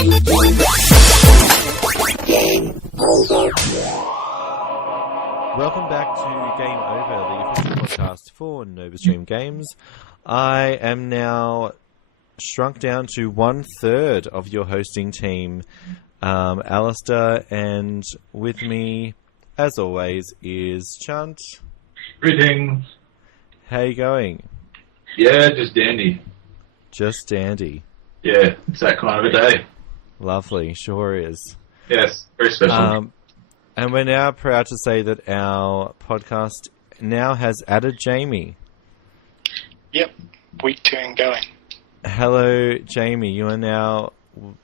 Welcome back to Game Over, the official podcast for NovastreamGames. I am now shrunk down to 1/3 of your hosting team, Alaisdair, and with me, as always, is Chunt. Greetings. How you going? Yeah, just dandy. Just dandy. Yeah, it's that kind of a day. Lovely, sure is. Yes, very special. And we're now proud to say that our podcast now has added Jamie. Yep, week 2 and going. Hello, Jamie. You are now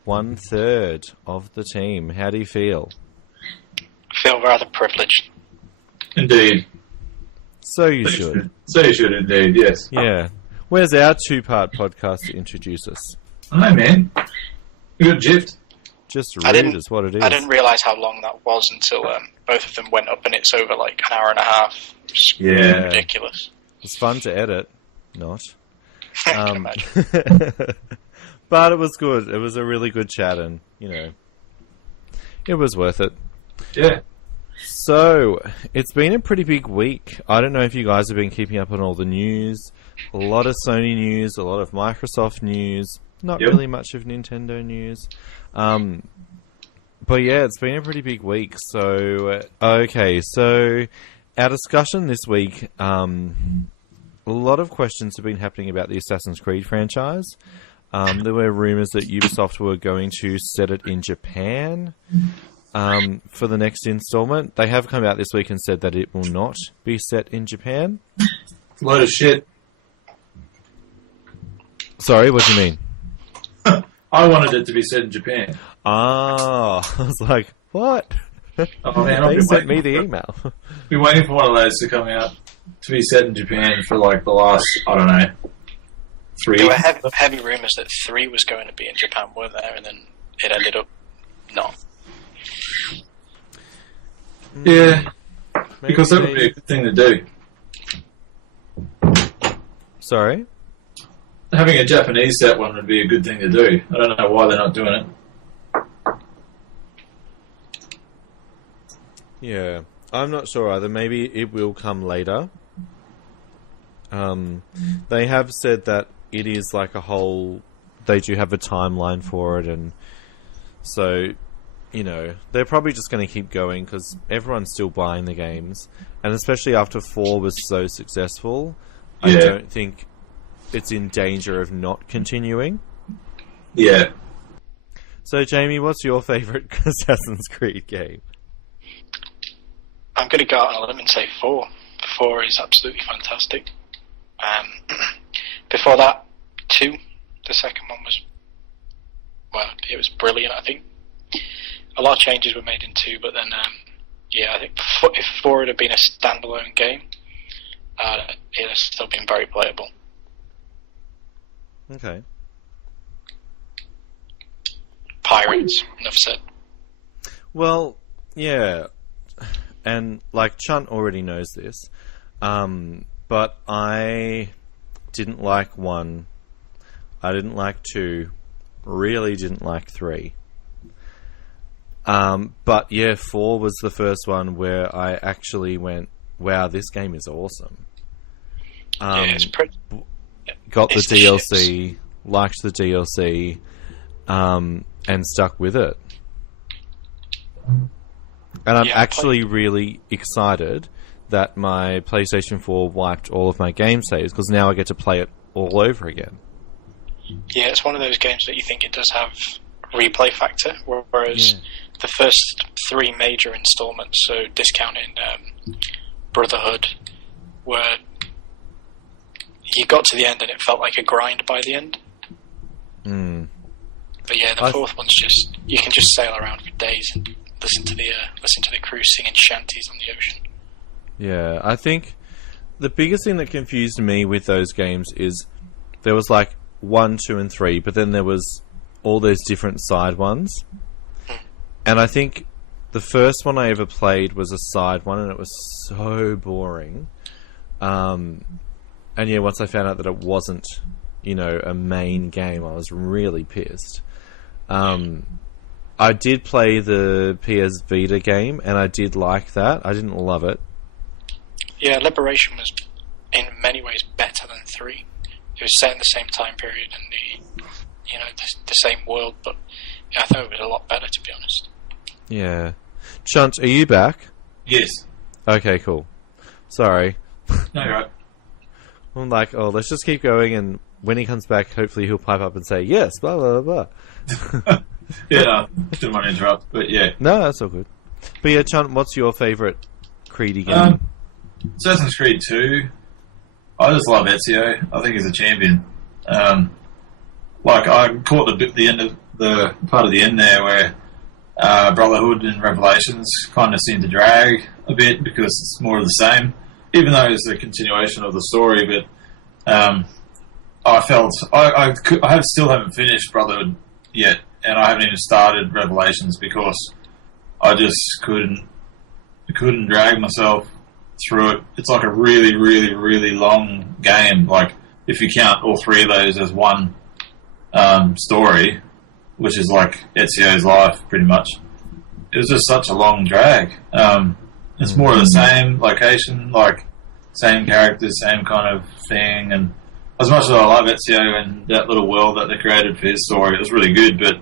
1/3 of the team. How do you feel? I feel rather privileged. Indeed. So you should. So you should indeed, yes. Yeah. Where's our 2-part podcast to introduce us? Hi, man. Good gift. Just rude is what it is. I didn't realise how long that was until both of them went up and it's over like an hour and a half. It's ridiculous. It's fun to edit. Not. I can imagine. But it was good. It was a really good chat and, you know, it was worth it. Yeah. So, it's been a pretty big week. I don't know if you guys have been keeping up on all the news. A lot of Sony news, a lot of Microsoft news, not really much of Nintendo news. But yeah, it's been a pretty big week. So, okay, so our discussion this week, a lot of questions have been happening about the Assassin's Creed franchise. There were rumours that Ubisoft were going to set it in Japan for the next installment. They have come out this week and said that it will not be set in Japan. It's a load of shit. Sorry, what do you mean? I wanted it to be set in Japan. Ah, I was like, what? Oh, man, They sent me the email. Been waiting for one of those to come out to be set in Japan for like the last, I don't know, 3. There were heavy rumours that 3 was going to be in Japan, weren't there? And then it ended up not. Yeah, because that would be a good thing to do. Sorry? Having a Japanese set one would be a good thing to do. I don't know why they're not doing it. Yeah, I'm not sure either. Maybe it will come later. They have said that it is like a whole... They do have a timeline for it, and so, you know, they're probably just going to keep going because everyone's still buying the games, and especially after 4 was so successful, I don't think it's in danger of not continuing. Yeah. So, Jamie, what's your favourite Assassin's Creed game? I'm going to go out on a limb and say 4. 4 is absolutely fantastic. Before that, 2. The second one was, well, it was brilliant, I think. A lot of changes were made in 2, but then, yeah, I think if 4 had been a standalone game, it has still been very playable. Okay. Pirates, enough said. Well, yeah, and like Chunt already knows this, but I didn't like 1, I didn't like 2, really didn't like 3. But yeah, 4 was the first one where I actually went, wow, this game is awesome. Yeah, it's pretty... Got the DLC, liked the DLC, and stuck with it. And I'm actually really excited that my PlayStation 4 wiped all of my game saves, because now I get to play it all over again. Yeah, it's one of those games that you think it does have replay factor, whereas the first 3 major installments, so discounting Brotherhood, were... You got to the end and it felt like a grind by the end. But yeah, the 4th one's just... You can just sail around for days and listen to the crew singing shanties on the ocean. Yeah, I think the biggest thing that confused me with those games is there was like 1, 2, and 3, but then there was all those different side ones. And I think the first one I ever played was a side one, and it was so boring. And yeah, once I found out that it wasn't, you know, a main game, I was really pissed. I did play the PS Vita game, and I did like that. I didn't love it. Yeah, Liberation was in many ways better than 3. It was set in the same time period and the same world, but yeah, I thought it was a lot better, to be honest. Yeah. Chunt, are you back? Yes. Okay, cool. Sorry. No, you're right. I'm like, let's just keep going, and when he comes back, hopefully he'll pipe up and say, yes, blah, blah, blah, blah. Yeah, no, didn't want to interrupt, but yeah. No, that's all good. But yeah, Chunt, what's your favourite Creedy game? Assassin's Creed 2. I just love Ezio. I think he's a champion. I caught the end of the part of the end there where Brotherhood and Revelations kind of seem to drag a bit because it's more of the same, even though it's a continuation of the story. But I still haven't finished Brotherhood yet, and I haven't even started Revelations because I just couldn't drag myself through it. It's like a really, really, really long game. Like, if you count all 3 of those as one story, which is like Ezio's life, pretty much. It was just such a long drag. It's more of the same location, like same characters, same kind of thing. And as much as I love Ezio and that little world that they created for his story, it was really good. But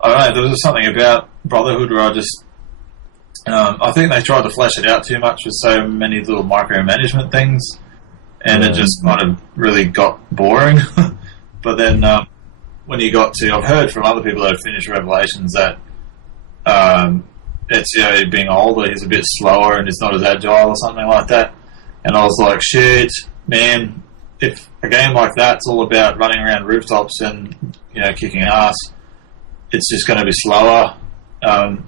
I don't know, there was just something about Brotherhood where I think they tried to flesh it out too much with so many little micromanagement things, and it just kind of really got boring. But then when you got to, I've heard from other people that have finished Revelations that Ezio being older, he's a bit slower and he's not as agile or something like that. And I was like, shit, man, if a game like that's all about running around rooftops and, kicking ass, it's just going to be slower. I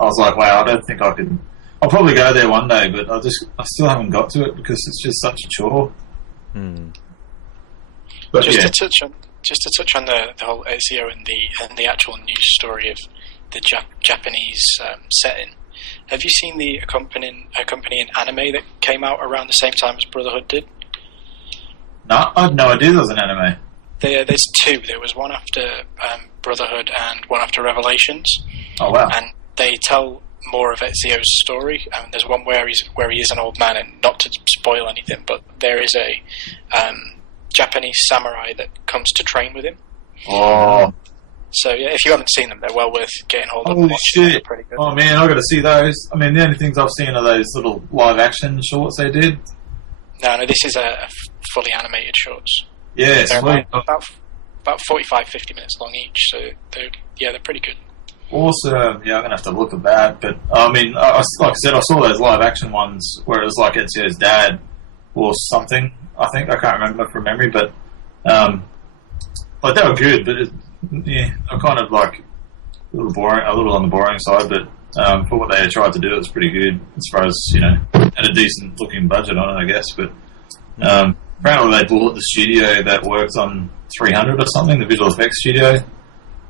was like, wow, I don't think I could. I'll probably go there one day, but I still haven't got to it because it's just such a chore. But just to touch on the whole Ezio and the actual news story of the Japanese setting. Have you seen the accompanying anime that came out around the same time as Brotherhood did? No, I had no idea there was an anime. There's 2. There was one after Brotherhood and one after Revelations. Oh wow! And they tell more of Ezio's story. There's one where he is an old man, and not to spoil anything, but there is a Japanese samurai that comes to train with him. Oh. So yeah, if you haven't seen them, they're well worth getting hold of. Holy shit! They're pretty good. Oh man, I've got to see those. I mean, the only things I've seen are those little live action shorts they did. No, this is a fully animated shorts. Yeah, they're about 45, 50 minutes long each, so they're pretty good. Awesome. Yeah, I'm gonna have to look at that. But I mean, like I said, I saw those live action ones where it was like Ezio's dad or something. I think I can't remember from memory, but like they were good. But I'm kind of like a little boring, a little on the boring side. But for what they had tried to do, it was pretty good as far as had a decent looking budget on it, I guess. But apparently they bought the studio that works on 300 or something, the visual effects studio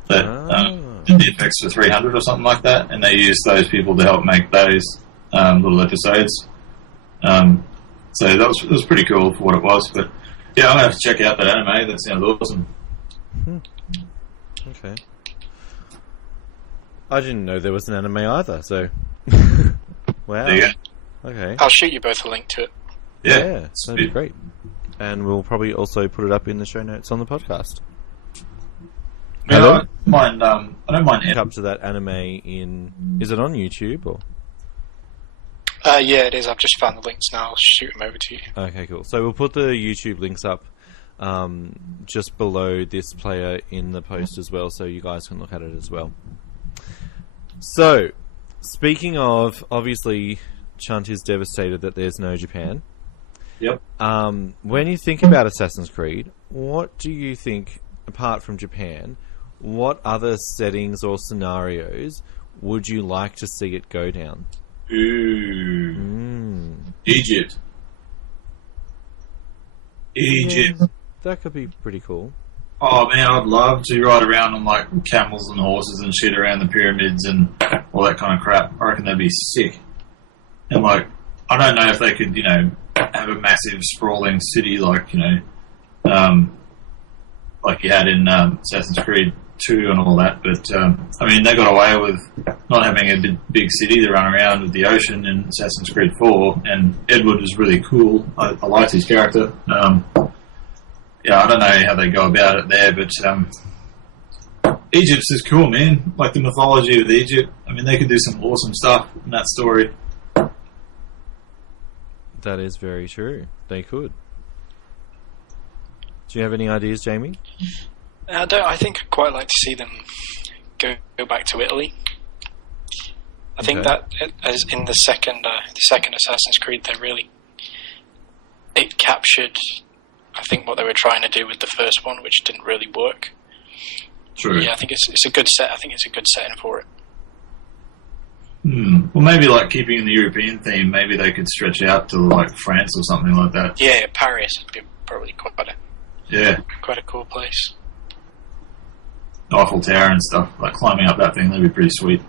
that. Did the effects for 300 or something like that, and they used those people to help make those little episodes. So that was pretty cool for what it was. But yeah, I'm gonna have to check out that anime. That sounds awesome. Okay. I didn't know there was an anime either. So wow. There you go. Okay. I'll shoot you both a link to it. Yeah, that'd be great. And we'll probably also put it up in the show notes on the podcast. Yeah, I don't mind. Link up to that anime in. Is it on YouTube or? Yeah, it is. I've just found the links now. I'll shoot them over to you. Okay, cool. So we'll put the YouTube links up just below this player in the post as well, so you guys can look at it as well. So, speaking of, obviously, Chunt is devastated that there's no Japan. Yep. When you think about Assassin's Creed, what do you think, apart from Japan, what other settings or scenarios would you like to see it go down? Egypt. Yeah, that could be pretty cool. Oh man, I'd love to ride around on like camels and horses and shit around the pyramids and all that kind of crap. I reckon that'd be sick. And like, I don't know if they could, have a massive sprawling city like, like you had in Assassin's Creed 2 and all that, but I mean, they got away with not having a big city to run around with the ocean in Assassin's Creed 4, and Edward was really cool. I liked his character. Yeah, I don't know how they go about it there, but Egypt's is cool, man. Like the mythology of Egypt. I mean, they could do some awesome stuff in that story. That is very true. They could. Do you have any ideas, Jamie? I think I'd quite like to see them go back to Italy. I think that as in the second Assassin's Creed, it captured, I think, what they were trying to do with the first one, which didn't really work. True. Yeah, I think it's a good set. I think it's a good setting for it. Well, maybe like keeping the European theme, maybe they could stretch out to like France or something like that. Yeah, Paris would be probably quite a cool place. Eiffel Tower and stuff, like climbing up that thing, that'd be pretty sweet.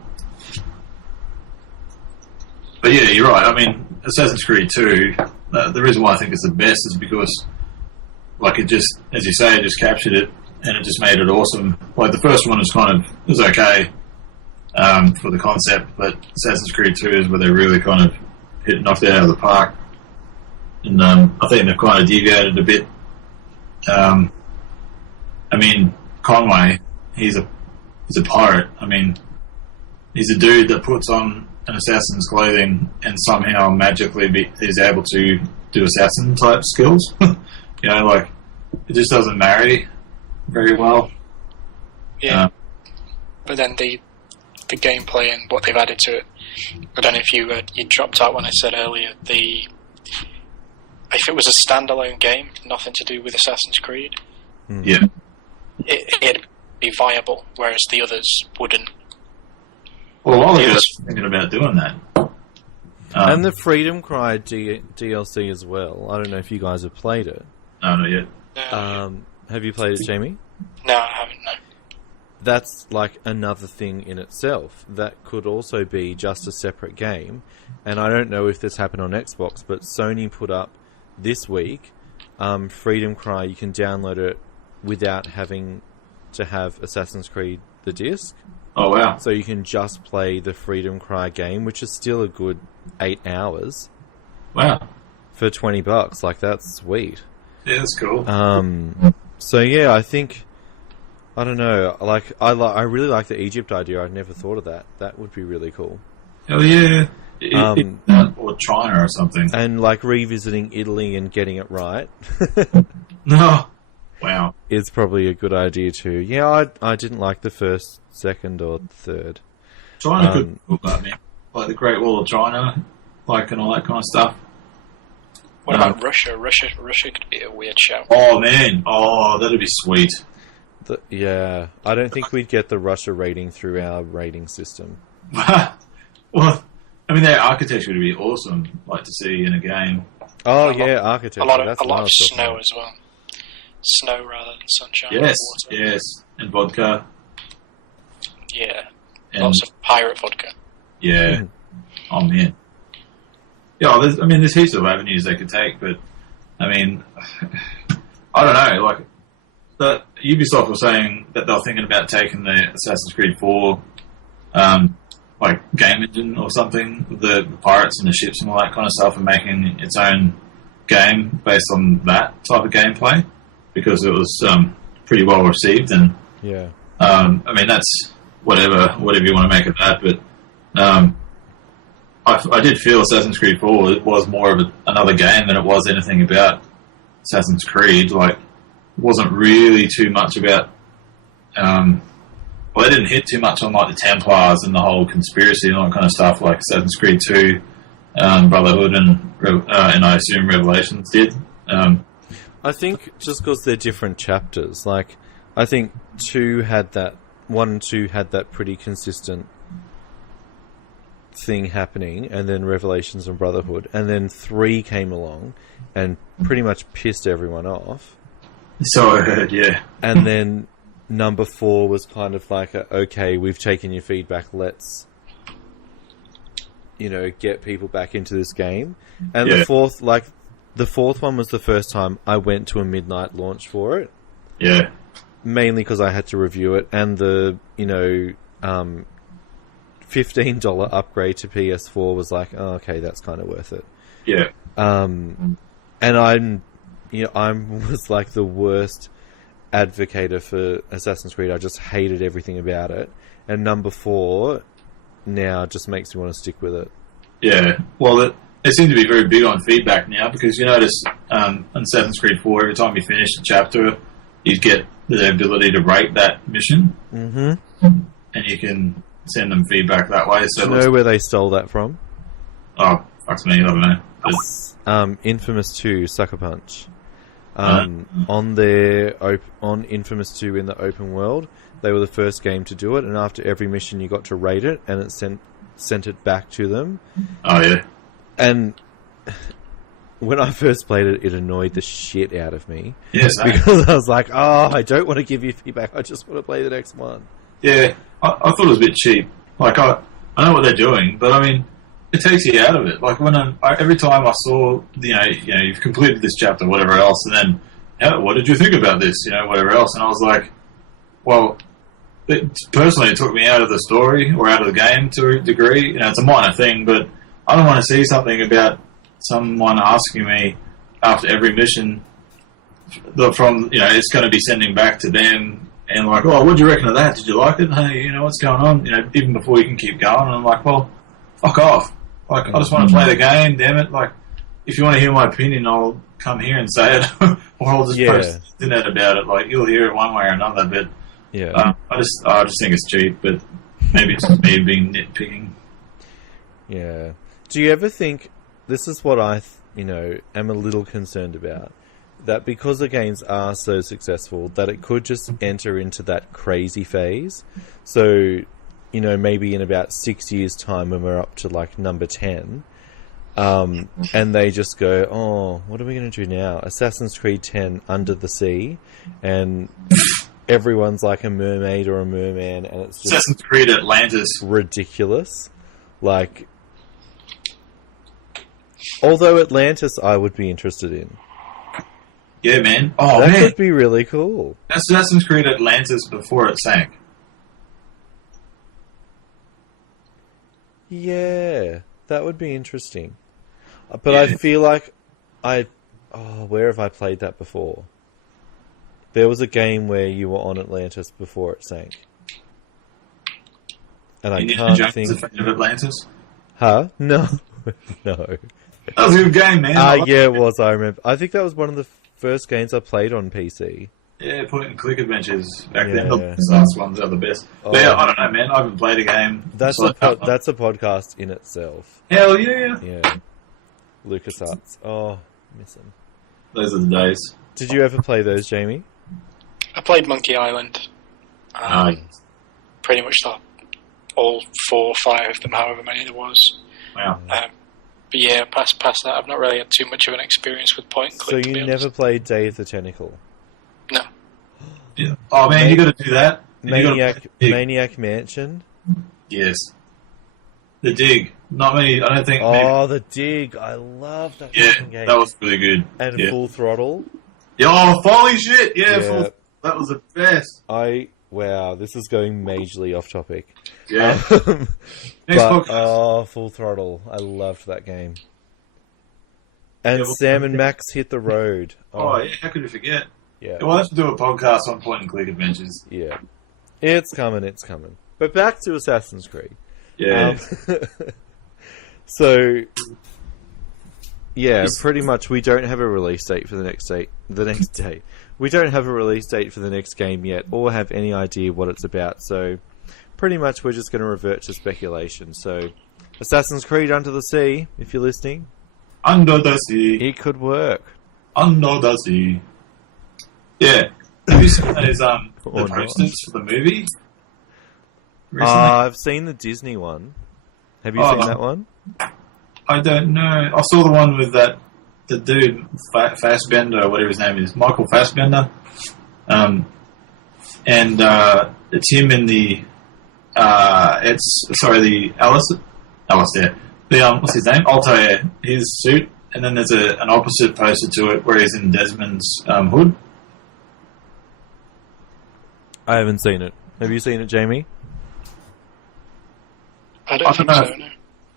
But yeah, you're right. I mean, Assassin's Creed 2, the reason why I think it's the best is because, like, it just, as you say, it just captured it and it just made it awesome. Like, the first one was okay for the concept, but Assassin's Creed 2 is where they really kind of knocked it out of the park. And I think they've kind of deviated a bit. I mean, Conway, he's a pirate. I mean, he's a dude that puts on an assassin's clothing and somehow magically is able to do assassin type skills. You know, like, it just doesn't marry very well. Yeah. But then the gameplay and what they've added to it, I don't know if you dropped out when I said earlier, if it was a standalone game, nothing to do with Assassin's Creed, yeah, it'd be viable, whereas the others wouldn't. Well, I was thinking about doing that. And the Freedom Cry DLC as well. I don't know if you guys have played it. No, not yet. Have you played it, Jamie? No, I haven't, no. That's like another thing in itself. That could also be just a separate game. And I don't know if this happened on Xbox, but Sony put up this week, Freedom Cry, you can download it without having to have Assassin's Creed the disc. Oh, wow. So you can just play the Freedom Cry game, which is still a good 8 hours. Wow. For $20. Like, that's sweet. Yeah, that's cool. So yeah, I think, I don't know, like, I really like the Egypt idea. I'd never thought of that. That would be really cool. Oh, yeah. Or China or something. And like revisiting Italy and getting it right. No. Wow. Is probably a good idea too. Yeah, I didn't like the first, second, or third. China could look like me. Like the Great Wall of China, like, and all that kind of stuff. What about Russia? Russia could be a weird shout. Oh, man. Oh, that'd be sweet. Yeah. I don't think we'd get the Russia rating through our rating system. Well, I mean, their architecture would be awesome, like, to see in a game. Oh, yeah, architecture. A lot of snow as well. Snow rather than sunshine. Yes, water. yes. And vodka. Yeah. And lots of pirate vodka. Yeah. Oh, man. Yeah, there's heaps of avenues they could take, but, I mean, I don't know, like, Ubisoft was saying that they were thinking about taking the Assassin's Creed 4, like, game engine or something, the pirates and the ships and all that kind of stuff, and making its own game based on that type of gameplay, because it was pretty well received, and yeah, I mean, that's whatever you want to make of that, but I did feel Assassin's Creed 4 was more of another game than it was anything about Assassin's Creed. Like, it wasn't really too much about they didn't hit too much on, like, the Templars and the whole conspiracy and all that kind of stuff like Assassin's Creed 2, Brotherhood, and I assume Revelations did. I think just because they're different chapters. Like, I think 1 and 2 had that pretty consistent thing happening, and then Revelations and Brotherhood, and then 3 came along and pretty much pissed everyone off. So I heard, yeah. And then number 4 was kind of like, okay, we've taken your feedback, let's, get people back into this game. And the fourth one was the first time I went to a midnight launch for it. Yeah. mainly because I had to review it, and the $15 upgrade to PS4 was like, oh, okay, that's kind of worth it. Yeah. And I was like the worst advocator for Assassin's Creed. I just hated everything about it. And number 4 now just makes me want to stick with it. Yeah. Well, they seem to be very big on feedback now, because you notice on Assassin's Creed 4, every time you finish a chapter, you get the ability to rate that mission. Mm-hmm. And you can send them feedback that way. So do you know where they stole that from? Oh, fuck me, I don't know. Infamous 2 Sucker Punch. On Infamous 2 in the open world, they were the first game to do it, and after every mission you got to rate it, and it sent it back to them. Oh yeah. And when I first played it, it annoyed the shit out of me. Yes, because I was like, oh, I don't want to give you feedback, I just want to play the next one. Yeah, I thought it was a bit cheap. Like, I know what they're doing, but I mean, it takes you out of it. Like, when every time I saw, you've completed this chapter, whatever else, and then, what did you think about this? Whatever else. And I was like, well, personally, it took me out of the story or out of the game to a degree. It's a minor thing, but I don't want to see something about someone asking me after every mission from, it's going to be sending back to them. And like, oh, what do you reckon of that? Did you like it? Hey, what's going on? Even before you can keep going. And I'm like, well, fuck off. Like, I just want to play the game, damn it. Like, if you want to hear my opinion, I'll come here and say it. Or I'll just post the internet about it. Like, you'll hear it one way or another. But yeah, I just think it's cheap. But maybe it's just me being nitpicking. Yeah. Do you ever think, this is what I, am a little concerned about, that because the games are so successful, that it could just enter into that crazy phase. So, maybe in about 6 years' time when we're up to, like, number 10, and they just go, oh, what are we going to do now? Assassin's Creed 10 Under the Sea, and everyone's like a mermaid or a merman, and it's just... Assassin's Creed Atlantis. Ridiculous. Like... Although Atlantis I would be interested in. Yeah, man. Oh, that man. could be really cool. That's Assassin's Creed Atlantis before it sank. Yeah, that would be interesting. But I feel like where have I played that before? There was a game where you were on Atlantis before it sank. And I can't think... Indiana Jones of Atlantis? Huh? No. No. That was a good game, man. Yeah, it was, I remember. I think that was one of the first games I played on PC. Yeah, point and click adventures back then. The last ones are the best. But yeah, I don't know, man. I haven't played a game. That's a podcast in itself. Hell yeah. Yeah. LucasArts. Oh, miss them. Those are the days. Did you ever play those, Jamie? I played Monkey Island. Pretty much all 4 or 5 of them, however many there was. Wow. But yeah, past that, I've not really had too much of an experience with point and click. So you never played Day of the Tentacle? No. Yeah. Oh man, you got to do that. Maniac Mansion? Yes. The Dig. Not many, I don't think... Oh, The Dig. I love that fucking game. Yeah, that was really good. And Full Throttle. Oh, holy shit! Yeah, that was the best. Wow, this is going majorly off topic. Yeah. Full Throttle. I loved that game. And Sam and Max Hit the Road. Oh yeah, how could you forget? Yeah. We'll have to do a podcast on point and click adventures. Yeah. It's coming. But back to Assassin's Creed. Yeah. So, yeah, pretty much we don't have a release date for the next day. We don't have a release date for the next game yet, or have any idea what it's about, so pretty much we're just going to revert to speculation. So, Assassin's Creed Under the Sea, if you're listening. Under the Sea. It could work. Under the Sea. Yeah. Have you seen those, the posters for the movie? I've seen the Disney one. Have you seen that one? I don't know. I saw the one with the dude, Fassbender, or whatever his name is, Michael Fassbender. And it's him in the Alaisdair. What's his name? Altair, his suit. And then there's an opposite poster to it where he's in Desmond's hood. I haven't seen it. Have you seen it, Jamie? I don't think so, no.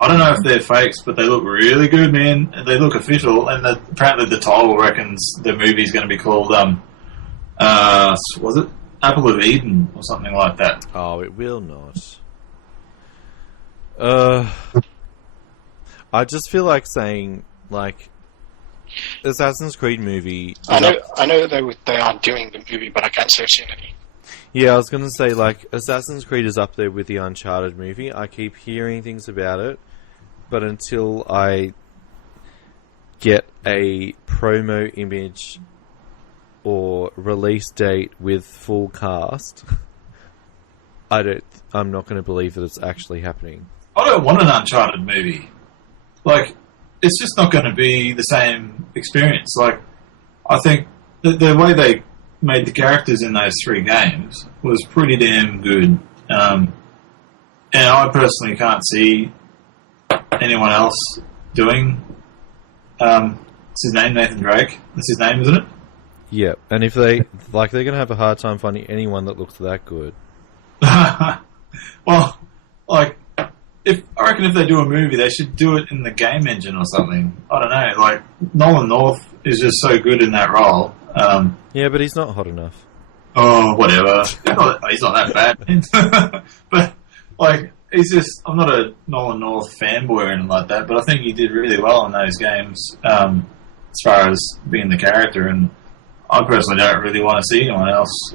I don't know if they're fakes, but they look really good, man. They look official, and apparently the title reckons the movie's going to be called, was it Apple of Eden or something like that? Oh, it will not. I just feel like saying, like, Assassin's Creed movie... I know they are doing the movie, but I can't say I've seen any. Yeah, I was going to say, like, Assassin's Creed is up there with the Uncharted movie. I keep hearing things about it, but until I get a promo image or release date with full cast, I'm not going to believe that it's actually happening. I don't want an Uncharted movie. Like, it's just not going to be the same experience. Like, I think the way they made the characters in those 3 games was pretty damn good. And I personally can't see anyone else doing... what's his name? Nathan Drake? That's his name, isn't it? Yeah, and if they're going to have a hard time finding anyone that looks that good. Well, like, I reckon if they do a movie, they should do it in the game engine or something. I don't know. Like, Nolan North is just so good in that role. Yeah, but he's not hot enough. Oh, whatever. He's not that bad. But, like, I'm not a Nolan North fanboy or anything like that, but I think he did really well in those games as far as being the character, and I personally don't really want to see anyone else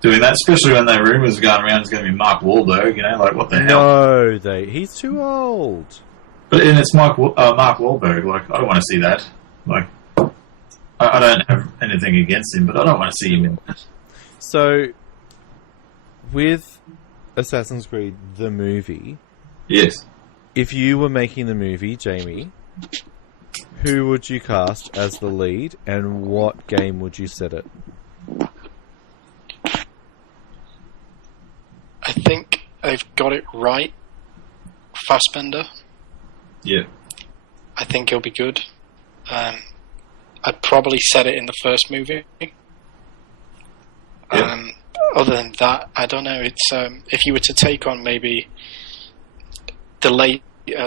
doing that, especially when the rumours are going around it's going to be Mark Wahlberg, you know, like, what the hell? No, he's too old. But and it's Mark Wahlberg, like, I don't want to see that. Like, I don't have anything against him, but I don't want to see him in that. So, with Assassin's Creed, the movie... Yes. If you were making the movie, Jamie, who would you cast as the lead, and what game would you set it? I think they've got it right. Fassbender. Yeah. I think he'll be good. I'd probably set it in the first movie. Yeah. Other than that, I don't know. It's if you were to take on maybe the late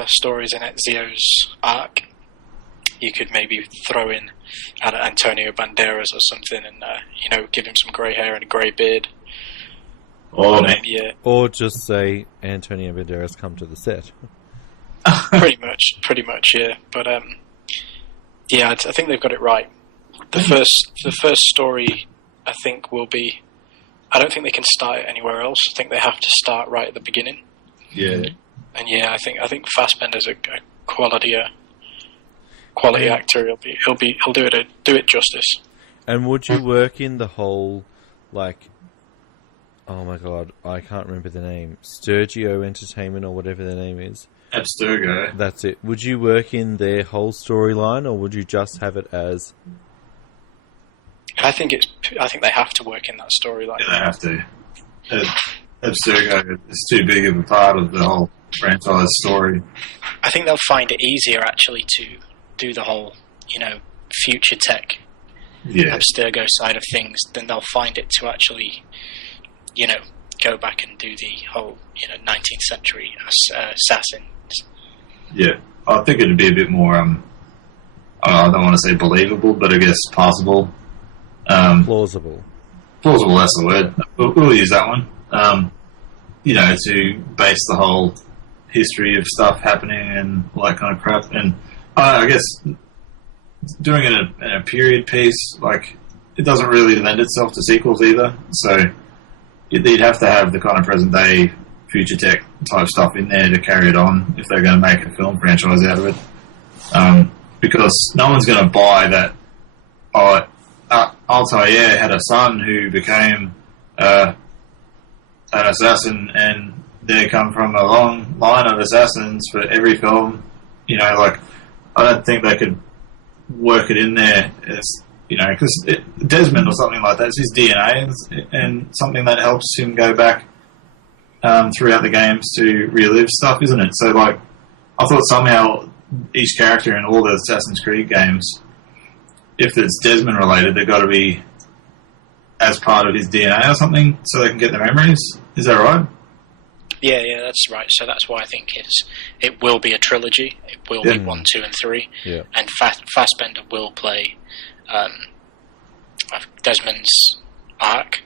stories in Ezio's arc, you could maybe throw in Antonio Banderas or something, and give him some grey hair and a grey beard. Or just say Antonio Banderas come to the set. pretty much, yeah. But yeah, I think they've got it right. The first story, I think, will be. I don't think they can start it anywhere else. I think they have to start right at the beginning. Yeah. And yeah, I think Fassbender's a quality actor. He'll do it justice. And would you work in the whole, like, oh my god, I can't remember the name, Sturgio Entertainment or whatever their name is. Abstergo. That's it. Would you work in their whole storyline, or would you just have it as? I think they have to work in that storyline. Yeah, they have to. Abstergo is too big of a part of the whole franchise story. I think they'll find it easier actually to do the whole, future tech Abstergo side of things than they'll find it to actually, go back and do the whole, 19th century assassins. Yeah, I think it'd be a bit more, I don't want to say believable, but I guess possible. Plausible. Plausible, that's the word. We'll use that one. To base the whole history of stuff happening and all that kind of crap. And I guess doing it in a period piece, like, it doesn't really lend itself to sequels either. So you'd have to have the kind of present day future tech type stuff in there to carry it on if they're going to make a film franchise out of it. Because no one's going to buy that. Altair had a son who became an assassin, and they come from a long line of assassins for every film. I don't think they could work it in there as, because Desmond or something like that, it's his DNA and something that helps him go back throughout the games to relive stuff, isn't it? So, I thought somehow each character in all the Assassin's Creed games, if it's Desmond related, they've got to be as part of his DNA or something, so they can get the memories. Is that right? Yeah, that's right. So that's why I think it will be a trilogy. It will be 1, 2, and 3. Yeah. And Fassbender will play Desmond's arc,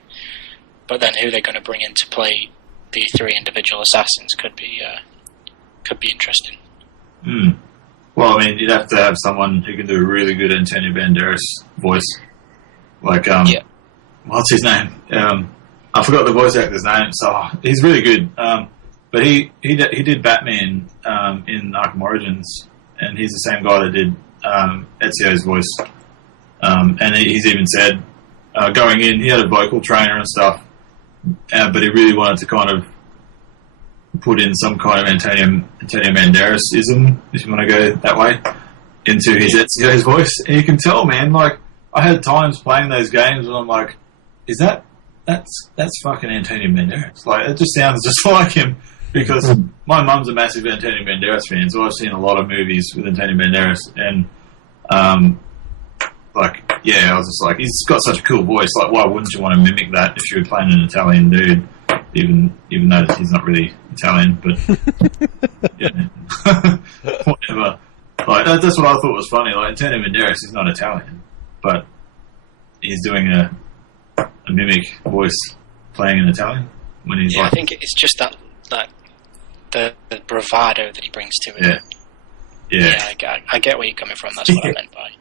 but then who they're going to bring in to play the 3 individual assassins could be interesting. Well, I mean, you'd have to have someone who can do a really good Antonio Banderas voice. Like, what's his name? I forgot the voice actor's name, so he's really good. But he did Batman in Arkham Origins, and he's the same guy that did Ezio's voice. And he's even said, going in, he had a vocal trainer and stuff, but he really wanted to kind of put in some kind of Antonio Banderas-ism, if you want to go that way, into his Ezio's voice. And you can tell, man, like, I had times playing those games and I'm like, that's fucking Antonio Banderas. Like, it just sounds just like him, because my mum's a massive Antonio Banderas fan, so I've seen a lot of movies with Antonio Banderas, and I was just like, he's got such a cool voice, like, why wouldn't you want to mimic that if you were playing an Italian dude, even though he's not really Italian, but whatever. Like, that's what I thought was funny. Like, Antonio Banderas is not Italian, but he's doing a mimic voice playing in Italian when he's I think it's just that the bravado that he brings to it. I get where you're coming from. That's what I meant by.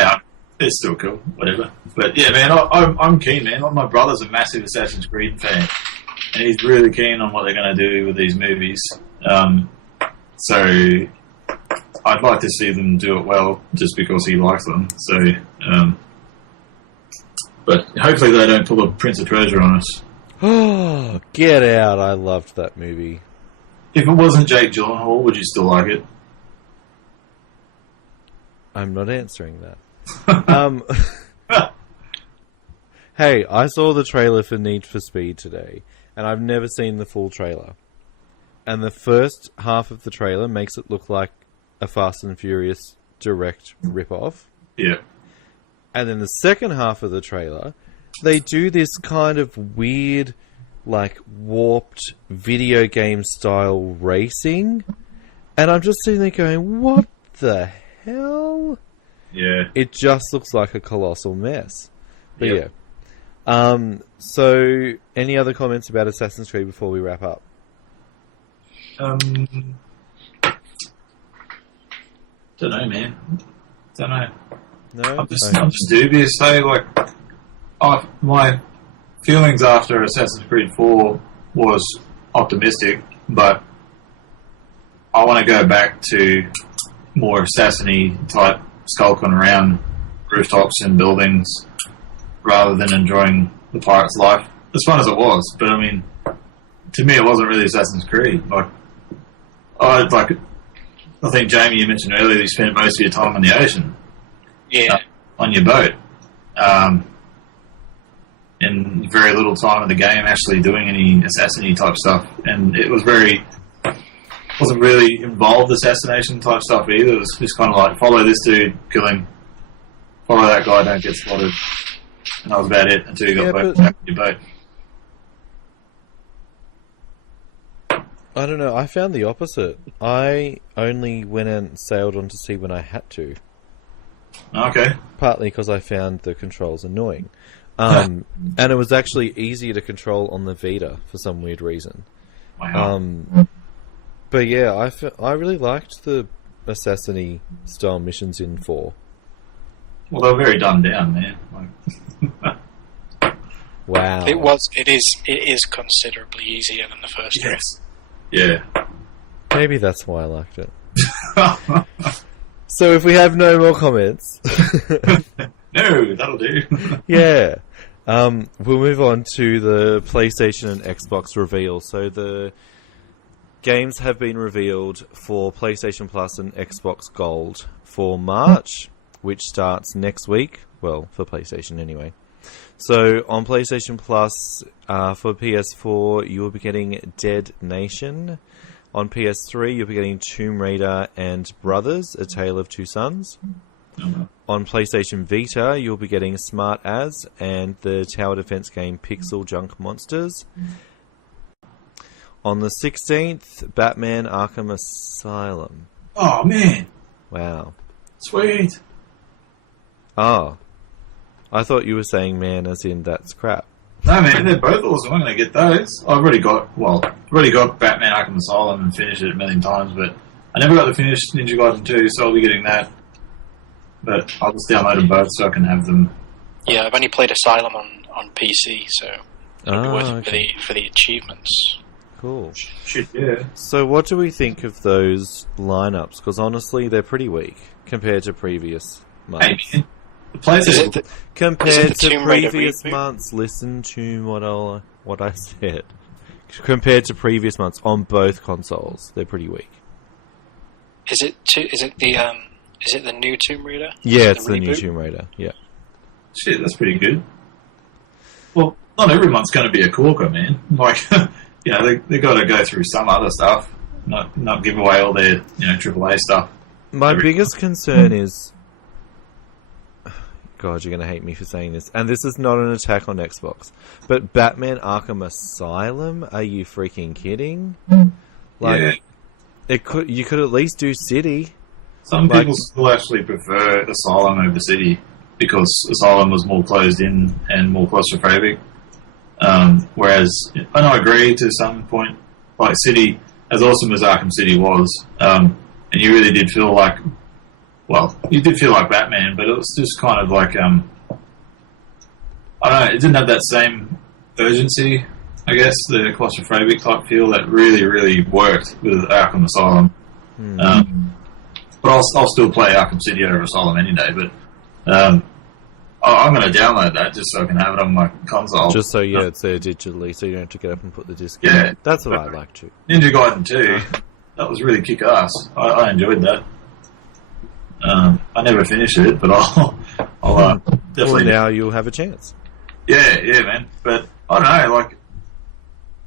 Hey, it's still cool, whatever. But yeah, man, I'm keen, man. Like, my brother's a massive Assassin's Creed fan, and he's really keen on what they're going to do with these movies. So I'd like to see them do it well, just because he likes them. So, but hopefully they don't pull a Prince of Persia on us. Oh, get out! I loved that movie. If it wasn't Jake Gyllenhaal, would you still like it? I'm not answering that. Hey, I saw the trailer for Need for Speed today, and I've never seen the full trailer. And the first half of the trailer makes it look like a Fast and Furious direct rip-off. Yeah. And then the second half of the trailer, they do this kind of weird, like, warped video game style racing. And I'm just sitting there going, what the hell? Yeah. It just looks like a colossal mess. But Yep. yeah. So, any other comments about Assassin's Creed before we wrap up? Don't know, man. Don't know. No? I'm just dubious, though. Like, my feelings after Assassin's Creed 4 was optimistic, but I want to go back to more assassin-y type skulking around rooftops and buildings rather than enjoying the pirate's life. As fun as it was, but I mean, to me it wasn't really Assassin's Creed. I think, Jamie, you mentioned earlier that you spent most of your time on the ocean. Yeah. On your boat. And very little time in the game actually doing any assassin-y type stuff. And it wasn't really involved assassination type stuff either. It was just kind of like, follow this dude, kill him. Follow that guy, don't get spotted. And that was about it until you got back on your boat. I don't know, I found the opposite. I only went and sailed on to sea when I had to. Okay. Partly because I found the controls annoying. And it was actually easier to control on the Vita for some weird reason. Wow. But yeah, I really liked the assassin-y style missions in 4. Well, they were very dumbed down, man. Wow. It is considerably easier than the first three. Yes. Yeah. Maybe that's why I liked it. So if we have no more comments... No, that'll do. Yeah. We'll move on to the PlayStation and Xbox reveal. So the games have been revealed for PlayStation Plus and Xbox Gold for March, which starts next week. Well, for PlayStation anyway. So on PlayStation Plus, for PS4, you will be getting Dead Nation. On PS3, you'll be getting Tomb Raider and Brothers, A Tale of Two Sons. On PlayStation Vita, you'll be getting Smart As and the tower defense game Pixel Junk Monsters. On the 16th, Batman Arkham Asylum. Oh, man. Wow. Sweet. Oh. I thought you were saying man as in that's crap. No, man, they're both awesome. I'm going to get those. I've already got Batman Arkham Asylum and finished it a million times, but I never got to finish Ninja Gaiden 2, so I'll be getting that. But I'll just download them both so I can have them. Yeah, I've only played Asylum on PC, so it'll be worth it for the achievements. Cool. Shit, yeah. So what do we think of those lineups? Because honestly, they're pretty weak compared to previous months. Hey, man, the PlayStation... Compared to previous months, listen to what I said. Compared to previous months on both consoles, they're pretty weak. Is it the new Tomb Raider? Yeah, it's the new Tomb Raider. Yeah. Shit, that's pretty good. Well, not every month's going to be a corker, man. Like, you know, they got to go through some other stuff, not give away all their AAA stuff. My biggest concern is, God, you're going to hate me for saying this, and this is not an attack on Xbox, but Batman Arkham Asylum? Are you freaking kidding? Like, you could at least do City. Some people still actually prefer Asylum over City because Asylum was more closed in and more claustrophobic. Whereas, and I agree to some point, like City, as awesome as Arkham City was, and you really did feel like, well, you did feel like Batman, but it was just kind of like, I don't know, it didn't have that same urgency, I guess, the claustrophobic type feel that really, really worked with Arkham Asylum. But I'll still play Arkham City over Asylum any day, but I'm going to download that just so I can have it on my console. Just so, it's there digitally, so you don't have to get up and put the disc in. Yeah. That's what I'd like to. Ninja Gaiden 2, that was really kick-ass. I enjoyed that. I never finished it, but I'll definitely... Well, now you'll have a chance. Yeah, man. But, I don't know, like,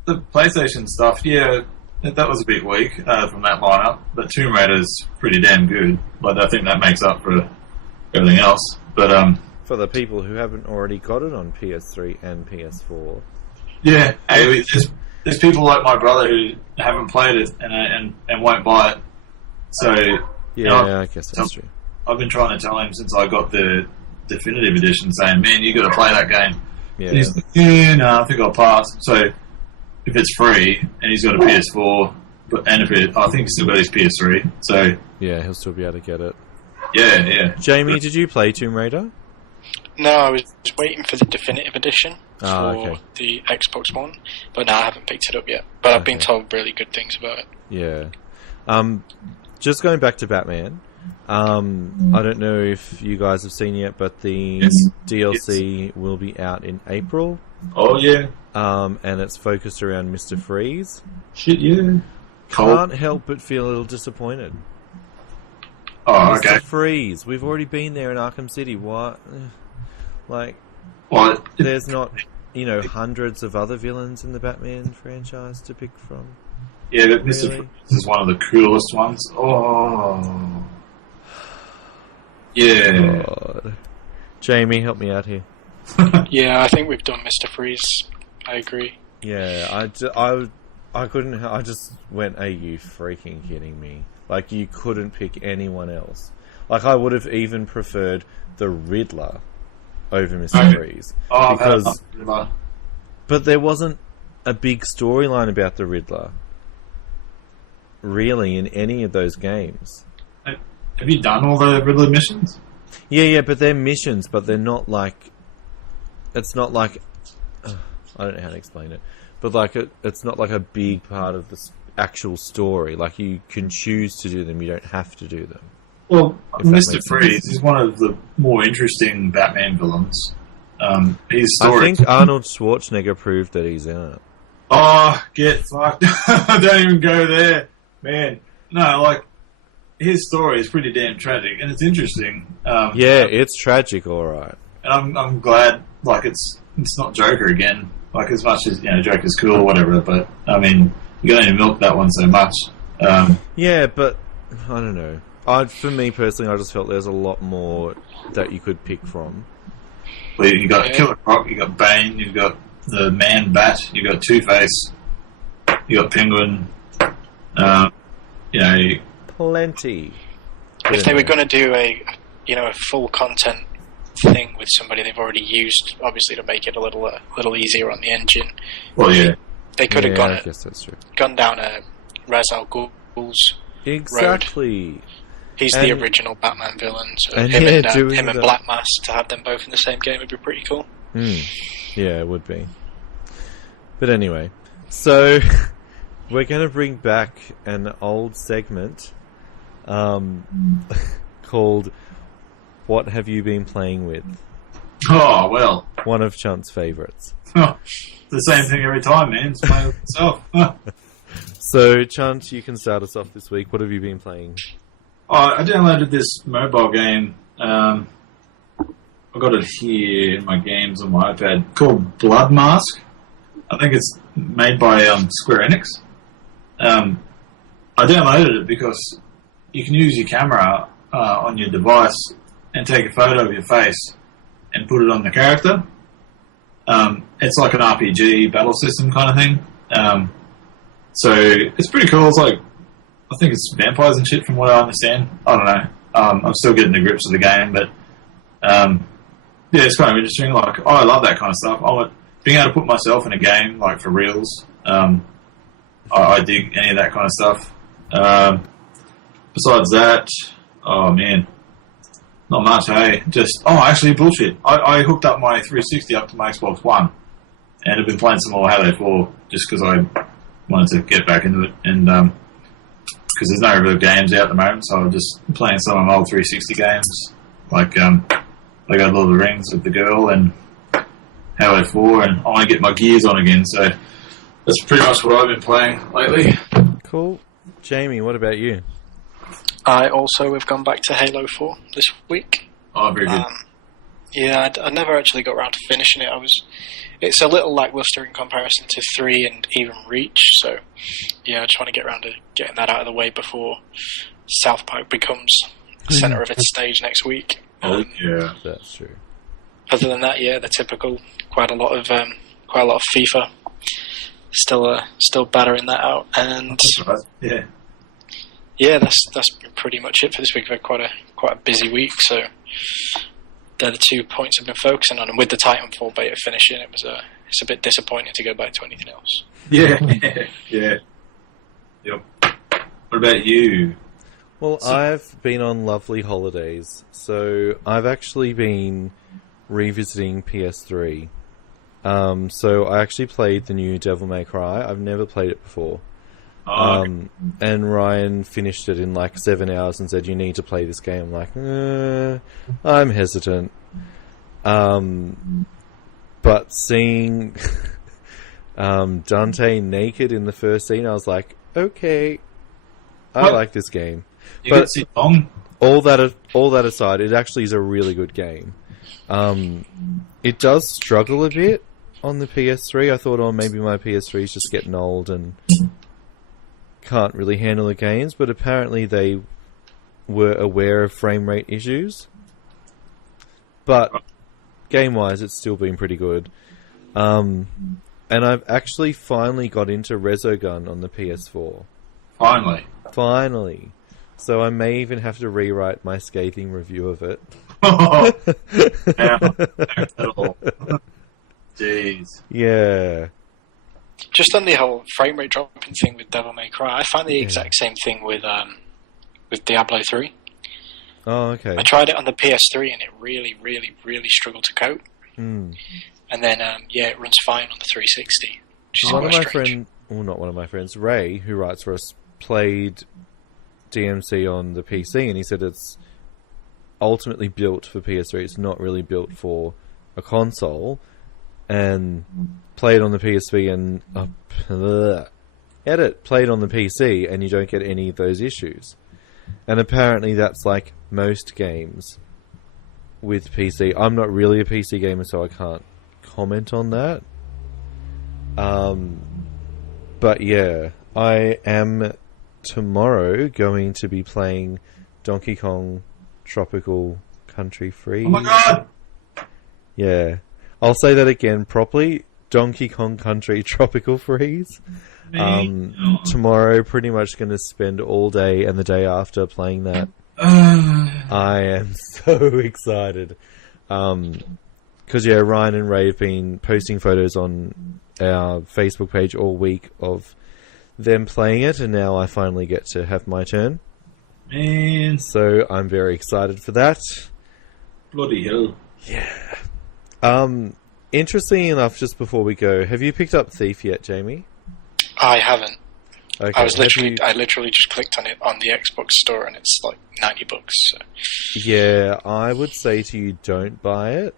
the PlayStation stuff, that was a bit weak from that lineup, but Tomb Raider's pretty damn good. Like, I think that makes up for everything else. But for the people who haven't already got it on PS3 and PS4, hey, there's people like my brother who haven't played it and won't buy it. So I guess that's true. I've been trying to tell him since I got the definitive edition, saying, "Man, you got to play that game." Yeah. And he's like, no, I think I'll pass. So. If it's free and he's got a PS4, I think he's still got his PS3, so yeah, he'll still be able to get it. Yeah. Jamie, did you play Tomb Raider? No, I was waiting for the definitive edition for the Xbox One, but no, I haven't picked it up yet. But I've been told really good things about it. Yeah. Just going back to Batman. I don't know if you guys have seen yet, but the DLC will be out in April. Oh yeah. And it's focused around Mr. Freeze. Shit, yeah. Can't help but feel a little disappointed. Oh, okay. Mr. Freeze. We've already been there in Arkham City. What? Like, there's not, hundreds of other villains in the Batman franchise to pick from. Yeah, but Mr. Freeze is one of the coolest ones. Oh. Yeah. God. Jamie, help me out here. Yeah, I think we've done Mr. Freeze. I agree. Yeah, I couldn't. I just went, "Are you freaking kidding me?" Like, you couldn't pick anyone else. Like, I would have even preferred the Riddler over Mr. Freeze. Because, but there wasn't a big storyline about the Riddler, really, in any of those games. Have you done all the Riddler missions? Yeah, but they're missions, but they're not like. It's not like. I don't know how to explain it, but like it's not like a big part of the actual story. Like, you can choose to do them, you don't have to do them. Well, Mr. Freeze is one of the more interesting Batman villains. His story. I think Arnold Schwarzenegger proved that he's in it. Oh, get fucked! Don't even go there, man. No, like, his story is pretty damn tragic, and it's interesting. It's tragic, all right. And I'm glad, like, it's not Joker again. Like, as much as, Joker's cool or whatever, but, I mean, you can only milk that one so much. Yeah, but, I don't know. For me personally, I just felt there's a lot more that you could pick from. Well, you got Killer Croc, you got Bane, you've got the Man Bat, you got Two-Face, you got Penguin. Plenty. If they were going to do a full content thing with somebody they've already used, obviously to make it a little easier on the engine. Well, yeah, they could have I guess that's true. gone down a Ra's al Ghul's Exactly. road. He's the original Batman villain, so and him and Black Mask, to have them both in the same game would be pretty cool. Yeah, it would be. But anyway, so we're going to bring back an old segment called What Have You Been Playing With? Oh, well. One of Chunt's favourites. The same thing every time, man. It's playing with itself. So, Chunt, you can start us off this week. What have you been playing? I downloaded this mobile game. I got it here in my games on my iPad called Blood Mask. I think it's made by Square Enix. I downloaded it because you can use your camera on your device and take a photo of your face and put it on the character. It's like an RPG battle system kind of thing. So it's pretty cool. It's like, I think it's vampires and shit from what I understand. I don't know. I'm still getting the grips of the game, but yeah, it's kind of interesting. Like, I love that kind of stuff. Being able to put myself in a game, like for reals. I dig any of that kind of stuff. Besides that, oh man, not much, hey. Actually, bullshit. I hooked up my 360 up to my Xbox One, and I've been playing some more Halo 4 just because I wanted to get back into it, and because there's no real games out at the moment, so I'm just playing some of my old 360 games, like I got Lord of the Rings with the girl and Halo 4, and I want to get my gears on again, so that's pretty much what I've been playing lately. Cool. Jamie, what about you? I also have gone back to Halo 4 this week. Oh, very good. Yeah, I never actually got around to finishing it. It's a little lackluster in comparison to 3 and even Reach, so yeah, I just want to get around to getting that out of the way before South Park becomes the centre of its stage next week. Yeah, that's true. Other than that, yeah, the typical, quite a lot of FIFA. Still battering that out, and yeah, that's pretty much it for this week. We've had quite a busy week, so they're the 2 points I've been focusing on. And with the Titanfall beta finishing, it's a bit disappointing to go back to anything else. Yeah. Yep. What about you? Well, I've been on lovely holidays, so I've actually been revisiting PS3. So I actually played the new Devil May Cry. I've never played it before. And Ryan finished it in like 7 hours and said, "You need to play this game." I'm like, I'm hesitant. But seeing Dante naked in the first scene, I was like, okay, I like this game. But all that aside, it actually is a really good game. It does struggle a bit on the PS3. I thought, maybe my PS3 is just getting old and can't really handle the games, but apparently they were aware of frame rate issues. But game-wise, it's still been pretty good. And I've actually finally got into Resogun on the PS4. Finally. So I may even have to rewrite my scathing review of it. Jeez. Yeah. Just on the whole frame rate dropping thing with Devil May Cry, I find the exact same thing with Diablo 3. Oh, okay. I tried it on the PS3 and it really, really, really struggled to cope. Mm. And then, it runs fine on the 360. Which is one of my friends, well, not one of my friends, Ray, who writes for us, played DMC on the PC, and he said it's ultimately built for PS3. It's not really built for a console. And played on the PSP and played on the PC, and you don't get any of those issues. And apparently that's like most games with PC. I'm not really a PC gamer, so I can't comment on that. But yeah, I am tomorrow going to be playing Donkey Kong Tropical Country Freeze. Oh my god! Yeah. I'll say that again properly. Donkey Kong Country Tropical Freeze. Tomorrow, pretty much going to spend all day and the day after playing that. I am so excited. Because, Ryan and Ray have been posting photos on our Facebook page all week of them playing it, and now I finally get to have my turn. Man. So I'm very excited for that. Bloody hell. Yeah. Interesting enough, just before we go, have you picked up Thief yet, Jamie? I haven't. Okay. I literally just clicked on it on the Xbox store, and it's like $90. So. Yeah, I would say to you, don't buy it.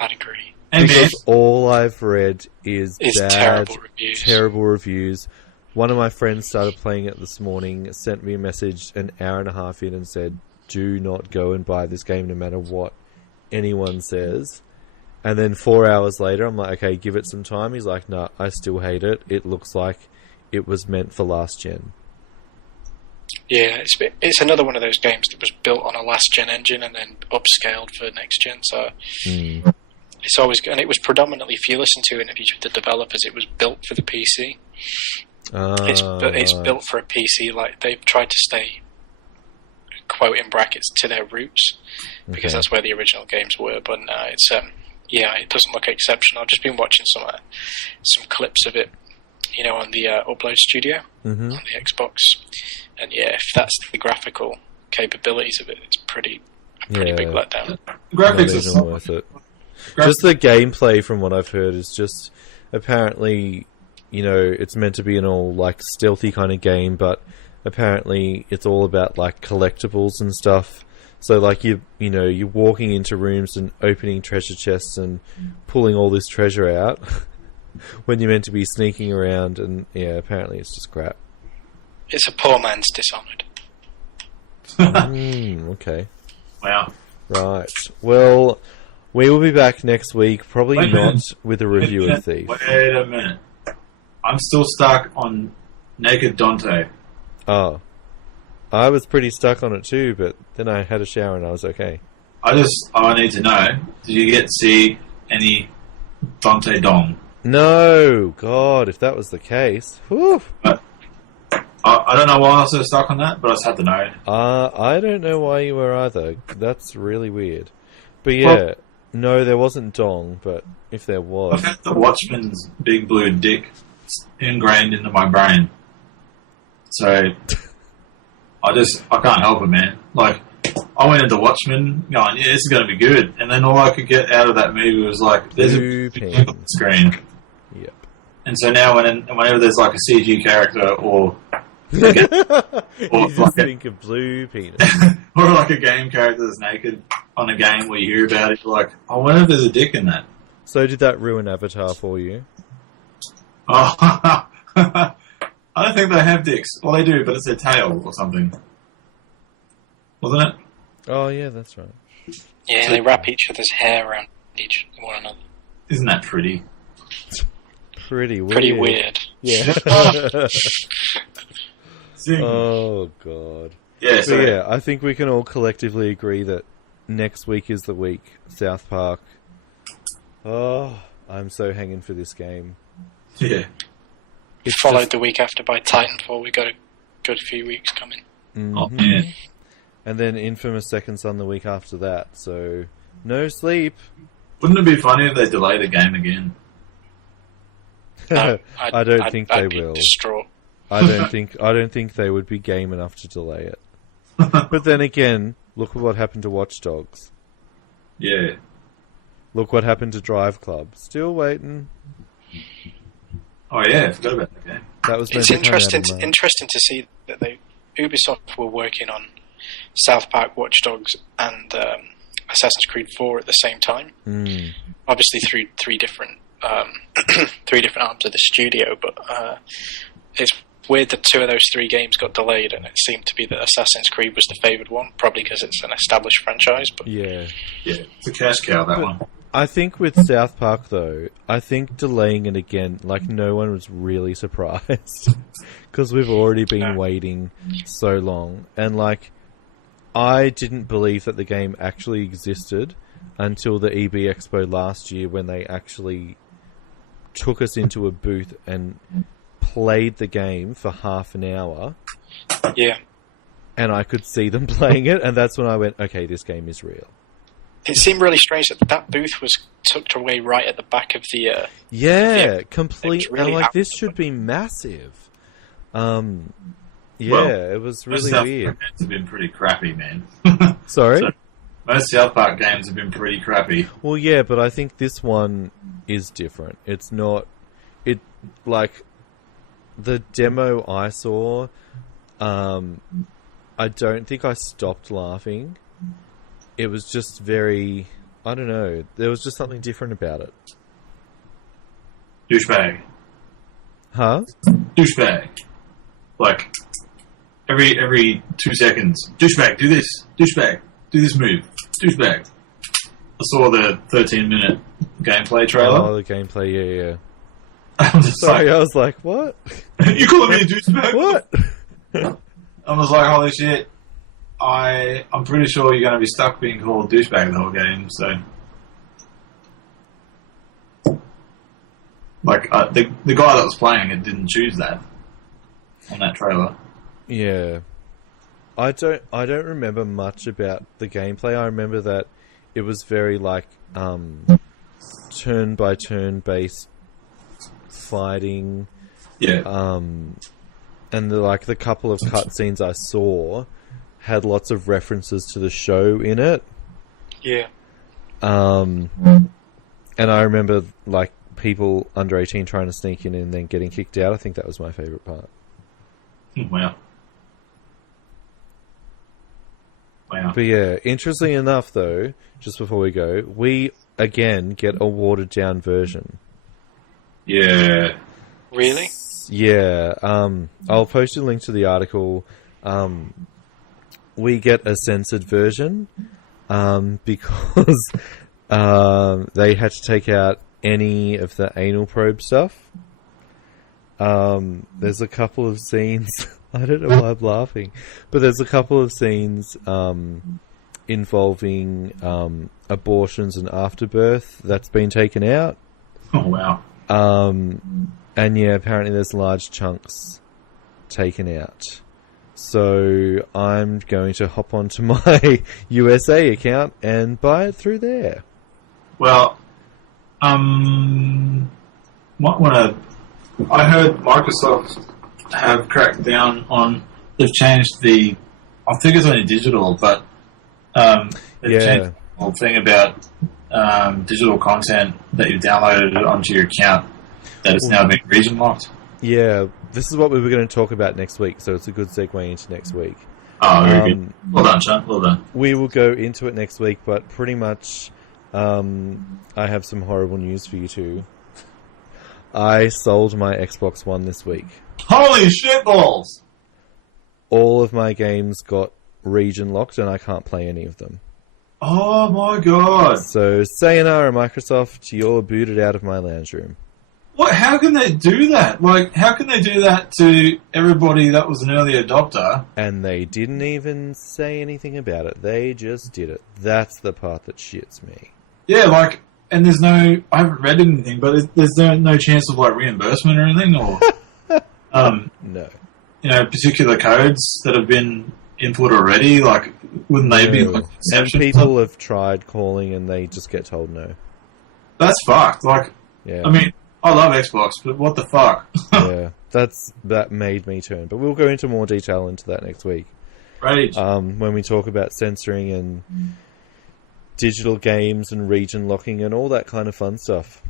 I'd agree. Because all I've read is bad, terrible reviews. One of my friends started playing it this morning, sent me a message an hour and a half in and said, do not go and buy this game no matter what anyone says. And then 4 hours later, I'm like, okay, give it some time. He's like, no, I still hate it. It looks like it was meant for last gen. Yeah, it's another one of those games that was built on a last gen engine and then upscaled for next gen. So it's always, and it was predominantly, if you listen to interviews with the developers, it was built for the PC. It's built for a PC. Like, they've tried to stay, quote in brackets, to their roots, because that's where the original games were. But no, it's it doesn't look exceptional. I've just been watching some clips of it, on the Upload Studio on the Xbox, and if that's the graphical capabilities of it, it's a pretty big letdown. Graphics Not even worth it. Just the gameplay, from what I've heard, is just apparently, it's meant to be an all like stealthy kind of game, but apparently it's all about like collectibles and stuff. So like you're walking into rooms and opening treasure chests and pulling all this treasure out when you're meant to be sneaking around, and apparently it's just crap. It's a poor man's Dishonored. Okay. Wow. Right. Well, we will be back next week, probably not with a review of Thief. Wait a minute. I'm still stuck on Naked Dante. Oh. I was pretty stuck on it too, but then I had a shower and I was okay. I need to know, did you get to see any Dante Dong? No! God, if that was the case. Whew. I don't know why I was so stuck on that, but I just had to know. I don't know why you were either. That's really weird. But no, there wasn't Dong, but if there was... I've had the Watchman's big blue dick ingrained into my brain. So... I can't help it, man. Like, I went into Watchmen going, yeah, this is going to be good. And then all I could get out of that movie was like, there's a big on the screen. Yep. And so now whenever there's like a CG character or you just think of blue penis. or like a game character that's naked on a game where you hear about it, you're like, I wonder if there's a dick in that. So did that ruin Avatar for you? Oh, I don't think they have dicks. Well, they do, but it's their tail or something. Wasn't it? Oh, yeah, that's right. Yeah, they wrap each other's hair around one another. Isn't that pretty? Pretty weird. Pretty weird. Yeah. Oh, God. Yeah, so I think we can all collectively agree that next week is the week. South Park. Oh, I'm so hanging for this game. Yeah. It's followed the week after by Titanfall. We've got a good few weeks coming. Mm-hmm. Oh, man. And then Infamous Second Son the week after that. So, no sleep. Wouldn't it be funny if they delay the game again? No, I don't think they be will. Distraught. I don't think they would be game enough to delay it. But then again, look at what happened to Watch Dogs. Yeah. Look what happened to Drive Club. Still waiting. Oh yeah, I forgot about that game. That was It's interesting to see that Ubisoft were working on South Park, Watch Dogs, and Assassin's Creed 4 at the same time. Obviously through three different arms of the studio, but it's weird that two of those three games got delayed, and it seemed to be that Assassin's Creed was the favoured one, probably because it's an established franchise. But yeah, it's a cash cow, that one. I think with South Park, though, I think delaying it again, like, no one was really surprised. Because we've already been waiting so long. And, like, I didn't believe that the game actually existed until the EB Expo last year when they actually took us into a booth and played the game for half an hour. Yeah. And I could see them playing it, and that's when I went, okay, this game is real. It seemed really strange that booth was tucked away right at the back of the... complete. Really and like, this should be massive. It was really weird. Games have been pretty crappy, man. Sorry? Most South Park games have been pretty crappy. Well, yeah, but I think this one is different. It's not... Like, the demo I saw, I don't think I stopped laughing. It was just very... I don't know. There was just something different about it. Douchebag. Huh? Douchebag. Like, every 2 seconds. Douchebag, do this. Douchebag, do this move. Douchebag. I saw the 13-minute gameplay trailer. Oh, the gameplay, yeah. I was Sorry, I was like, what? You calling me a douchebag? What? I was like, holy shit. I'm pretty sure you're going to be stuck being called douchebag the whole game, so... Like, the guy that was playing it didn't choose that on that trailer. Yeah. I don't remember much about the gameplay. I remember that it was very, like, turn-by-turn based fighting. Yeah. And the couple of cutscenes I saw had lots of references to the show in it. Yeah. And I remember, like, people under 18 trying to sneak in and then getting kicked out. I think that was my favourite part. Wow. But yeah, interestingly enough, though, just before we go, we, again, get a watered-down version. Yeah. Really? Yeah. I'll post a link to the article. We get a censored version because they had to take out any of the anal probe stuff. There's a couple of scenes... I don't know why I'm laughing. But there's a couple of scenes involving abortions and afterbirth that's been taken out. Oh, wow. And yeah, apparently there's large chunks taken out. So I'm going to hop onto my USA account and buy it through there. Well, I heard Microsoft have cracked down on... They've changed I think it's only digital, but they've changed the whole thing about digital content that you've downloaded onto your account that is now being region locked. Yeah, this is what we were going to talk about next week, so it's a good segue into next week. Oh, very good. Well done, Chunt. Well done. We will go into it next week, but pretty much I have some horrible news for you two. I sold my Xbox One this week. Holy shitballs! All of my games got region locked and I can't play any of them. Oh my god! So, sayonara Microsoft, you're booted out of my lounge room. What? How can they do that? Like, how can they do that to everybody that was an early adopter? And they didn't even say anything about it. They just did it. That's the part that shits me. Yeah, like, and there's no... I haven't read anything, but there's no chance of, like, reimbursement or anything, or... No. You know, particular codes that have been input already, like, wouldn't they be, like, and exceptions? people have tried calling and they just get told no. That's fucked. Like, Yeah. I mean, I love Xbox, but what the fuck? Yeah, that made me turn. But we'll go into more detail into that next week. Rage. When we talk about censoring and digital games and region locking and all that kind of fun stuff.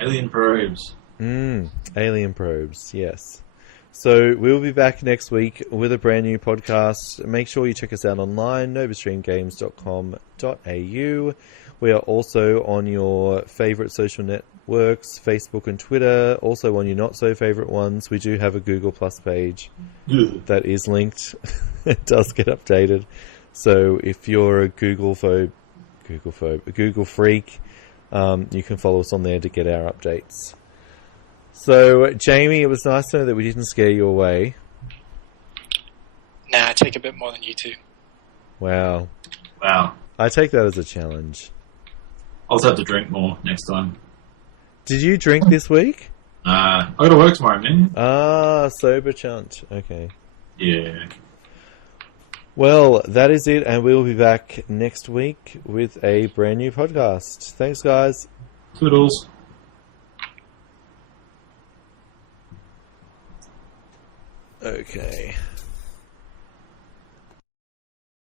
Alien probes. Alien probes, yes. So we'll be back next week with a brand new podcast. Make sure you check us out online, NovastreamGames.com.au. We are also on your favourite social networks, Facebook and Twitter, also on your not-so-favourite ones. We do have a Google Plus page that is linked. It does get updated. So if you're a Google freak, You can follow us on there to get our updates. So, Jamie, it was nice to know that we didn't scare you away. Nah, I take a bit more than you two. Wow. Wow. I take that as a challenge. I'll just have to drink more next time. Did you drink this week? I got to work tomorrow, man. Sober Chunt. Okay. Yeah. Well, that is it, and we'll be back next week with a brand new podcast. Thanks, guys. Toodles. Okay.